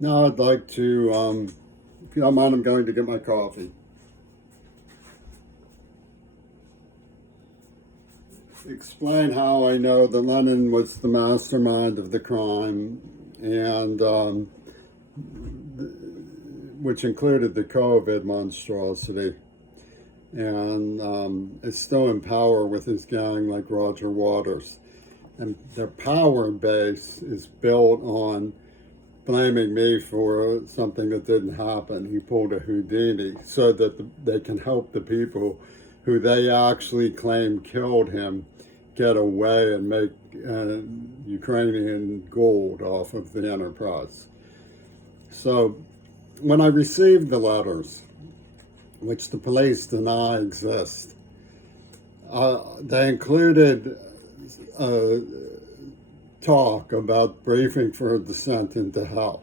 Now I'd like to, if you don't mind, I'm going to get my coffee. Explain how I know that Lenin was the mastermind of the crime, and which included the COVID monstrosity, and is still in power with his gang like Roger Waters. And their power base is built on blaming me for something that didn't happen. He pulled a Houdini so that they can help the people who they actually claim killed him get away and make Ukrainian gold off of the enterprise. So when I received the letters, which the police deny exist, they included talk about briefing for a descent into hell.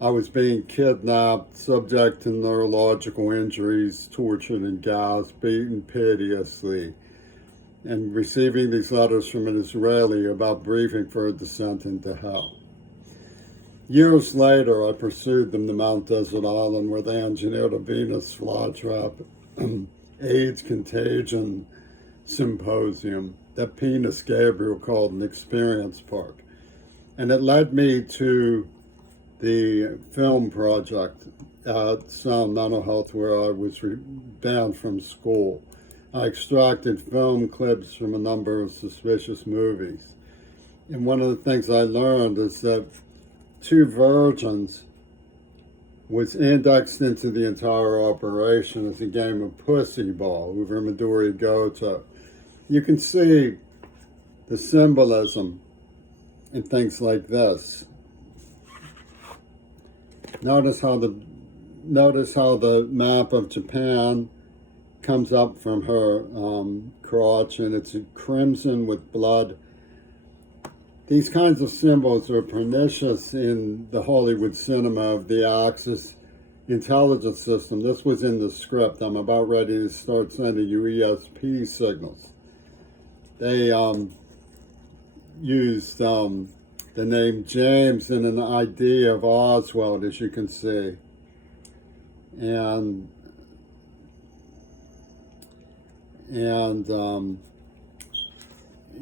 I was being kidnapped, subject to neurological injuries, tortured and gassed, beaten piteously, and receiving these letters from an Israeli about briefing for a descent into hell. Years later, I pursued them to Mount Desert Island, where they engineered a Venus flytrap AIDS contagion symposium that Penis Gabriel called an experience park. And it led me to the film project at Sound Mental Health, where I was banned from school. I extracted film clips from a number of suspicious movies. And one of the things I learned is that Two Virgins was indexed into the entire operation as a game of pussy ball over Midori Goto. You can see the symbolism in things like this. Notice how the map of Japan comes up from her crotch, and it's crimson with blood. These kinds of symbols are pernicious in the Hollywood cinema of the Axis intelligence system. This was in the script. I'm about ready to start sending you ESP signals. They used the name James and an ID of Oswald, as you can see. And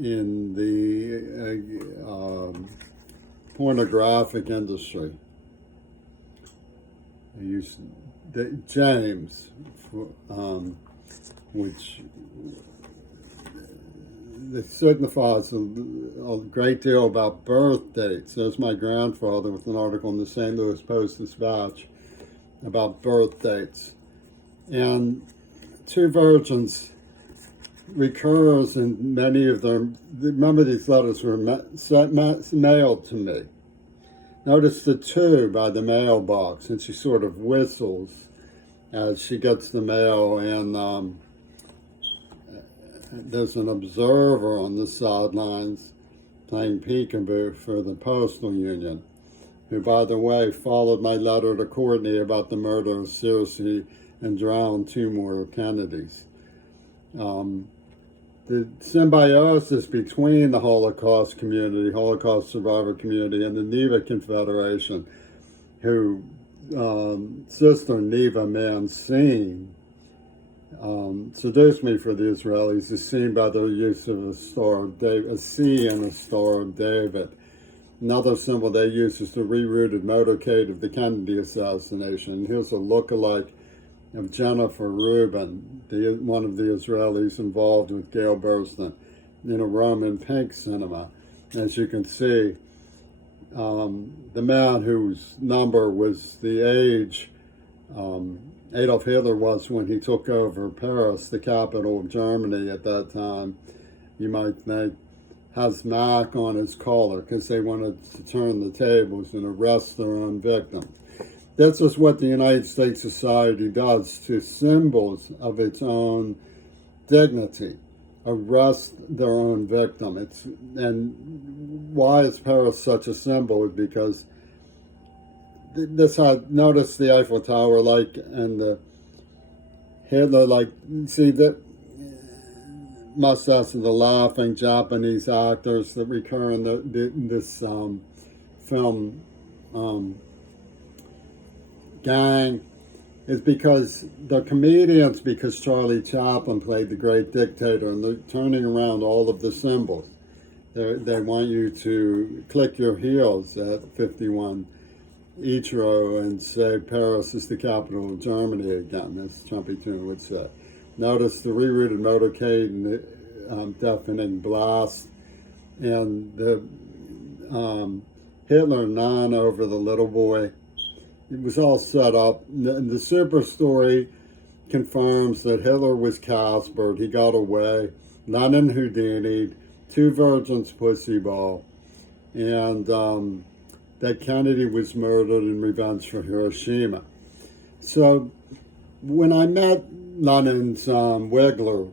in the pornographic industry, they used James, which it signifies a great deal about birth dates. There's my grandfather with an article in the St. Louis Post-Dispatch about birth dates. And Two Virgins recurs in many of them. Remember, these letters were mailed to me. Notice the two by the mailbox, and she sort of whistles as she gets the mail, and there's an observer on the sidelines playing peekaboo for the postal union, who, by the way, followed my letter to Courtney about the murder of Circe and drowned two more Kennedys. The symbiosis between the Holocaust community, Holocaust survivor community, and the Neva Confederation, who Sister Neva Mancine seduced me for the Israelis, is seen by their use of a C and a Star of David. Another symbol they use is the rerouted motorcade of the Kennedy assassination. Here's a lookalike of Jennifer Rubin, one of the Israelis involved with Gail Burstyn, in a Roman pink cinema. As you can see, the man whose number was the age Adolf Hitler was when he took over Paris, the capital of Germany at that time, you might think, has Mac on his collar because they wanted to turn the tables and arrest their own victims. This is what the United States society does to symbols of its own dignity. Arrest their own victim. And why is Paris such a symbol? Is because notice the Eiffel Tower, and the Hitler, see that mustache of the laughing Japanese actors that recur in this film gang is because they're comedians, because Charlie Chaplin played the great dictator, and they're turning around all of the symbols. They want you to click your heels at 51 Itro and say Paris is the capital of Germany again, as Trumpy Tune would say. Notice the rerouted motorcade and the deafening blast, and the Hitler 9 over the little boy. It was all set up. The super story confirms that Hitler was Caspered. He got away. Lenin Houdini'd. Two virgins pussy ball. And that Kennedy was murdered in revenge for Hiroshima. So when I met Lenin's Wiggler,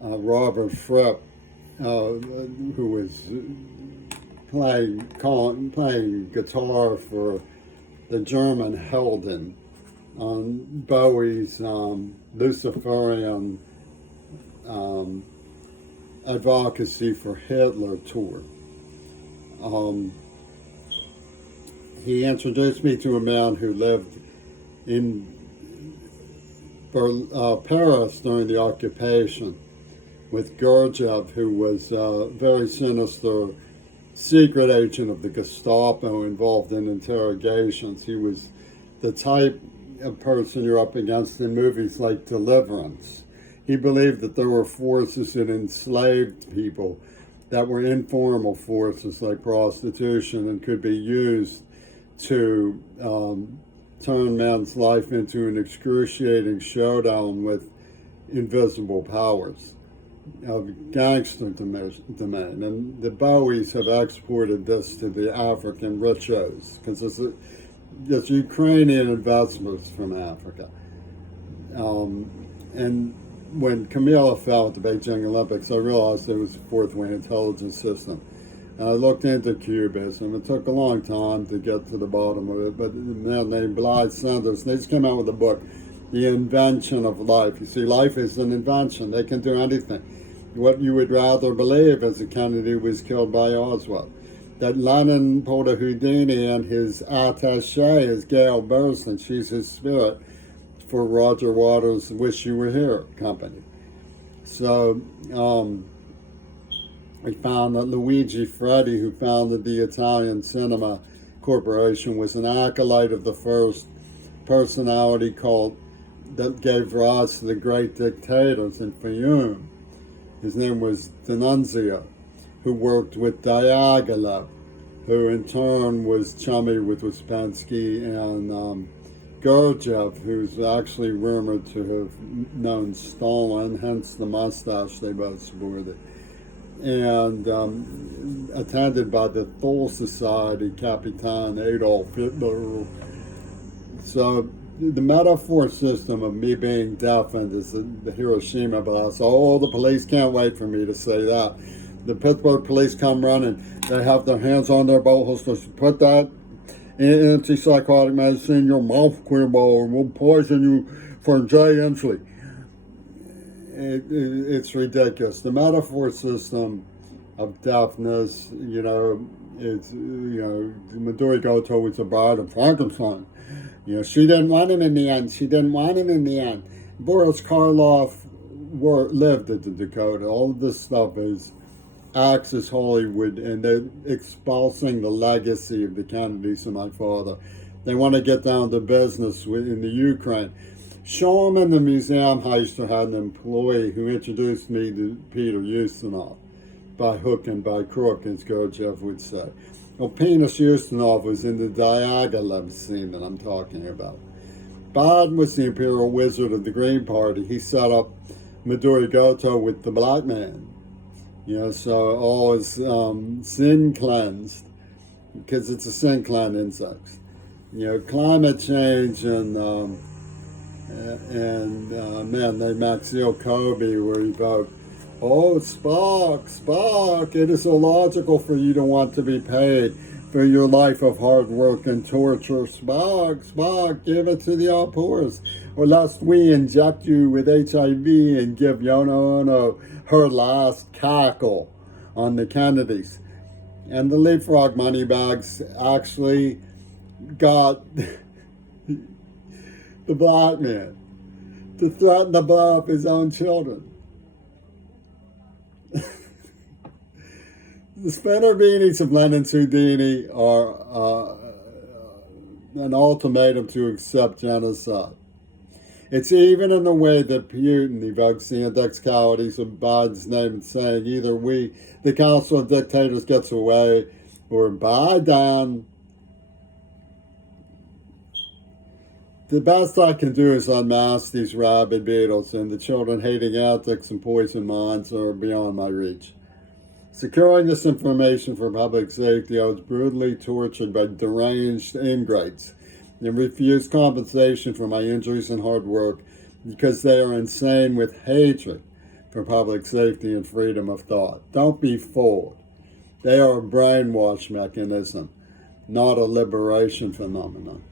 Robert Fripp, who was playing guitar for the German Helden on Bowie's Luciferian advocacy for Hitler tour. He introduced me to a man who lived in Paris during the occupation with Gurdjieff, who was a very sinister secret agent of the Gestapo involved in interrogations. He was the type of person you're up against in movies like Deliverance. He believed that there were forces that enslaved people that were informal forces like prostitution and could be used to turn man's life into an excruciating showdown with invisible powers of gangster domain. And the Bowies have exported this to the African richos because it's Ukrainian investments from Africa. And when Camilla fell at the Beijing Olympics, I realized it was a fourth-way intelligence system. And I looked into Cubism. It took a long time to get to the bottom of it, but a man named Blythe Sanders, they just came out with a book, The Invention of Life. You see, life is an invention. They can do anything. What you would rather believe is that Kennedy was killed by Oswald. That Lenin pulled a Houdini and his attaché is Gail Burstyn. She's his spirit for Roger Waters' Wish You Were Here company. So we found that Luigi Freddi, who founded the Italian Cinema Corporation, was an acolyte of the first personality cult that gave rise to the great dictators in Fayum. His name was D'Annunzio, who worked with Diaghilev, who in turn was chummy with Uspensky and Gurdjieff, who's actually rumored to have known Stalin, hence the mustache they both sported. And attended by the Thule Society Capitan Adolf Hitler. So the metaphor system of me being deafened is the Hiroshima blast. Oh, the police can't wait for me to say that. The Pittsburgh police come running. They have their hands on their bolt holsters. Put that antipsychotic medicine in your mouth, Queerball, and we'll poison you for Jay Inslee. It's ridiculous. The metaphor system of deafness, it's, Midori Goto was the bride of Frankenstein. She didn't want him in the end. Boris Karloff lived at the Dakota. All of this stuff is Axis Hollywood, and they're expulsing the legacy of the Kennedys and my father. They want to get down to business in the Ukraine. Show them in the museum how I used to have an employee who introduced me to Peter Ustinov, by hook and by crook, as Gurdjieff would say. Well, Penis Ustinov was in the Diaghilev scene that I'm talking about. Biden was the imperial wizard of the Green Party. He set up Midori Goto with the black man. So all is sin cleansed, because it's a sin cleanse insect. Climate change and they Maxine Kobe where he wrote, "Oh, Spock, it is illogical for you to want to be paid for your life of hard work and torture. Spock, give it to the outpours, or lest we inject you with HIV and give Yoko Ono her last cackle on the Kennedys." And the Leapfrog moneybags actually got the black man, to threaten to blow up his own children. The spinner beanies of Lenin's Houdini are an ultimatum to accept genocide. It's even in the way that Putin evokes the index qualities of Biden's name and saying either we, the Council of Dictators, gets away, or Biden. The best I can do is unmask these rabid beetles, and the children hating ethics and poison minds are beyond my reach. Securing this information for public safety, I was brutally tortured by deranged ingrates and refused compensation for my injuries and hard work because they are insane with hatred for public safety and freedom of thought. Don't be fooled. They are a brainwash mechanism, not a liberation phenomenon.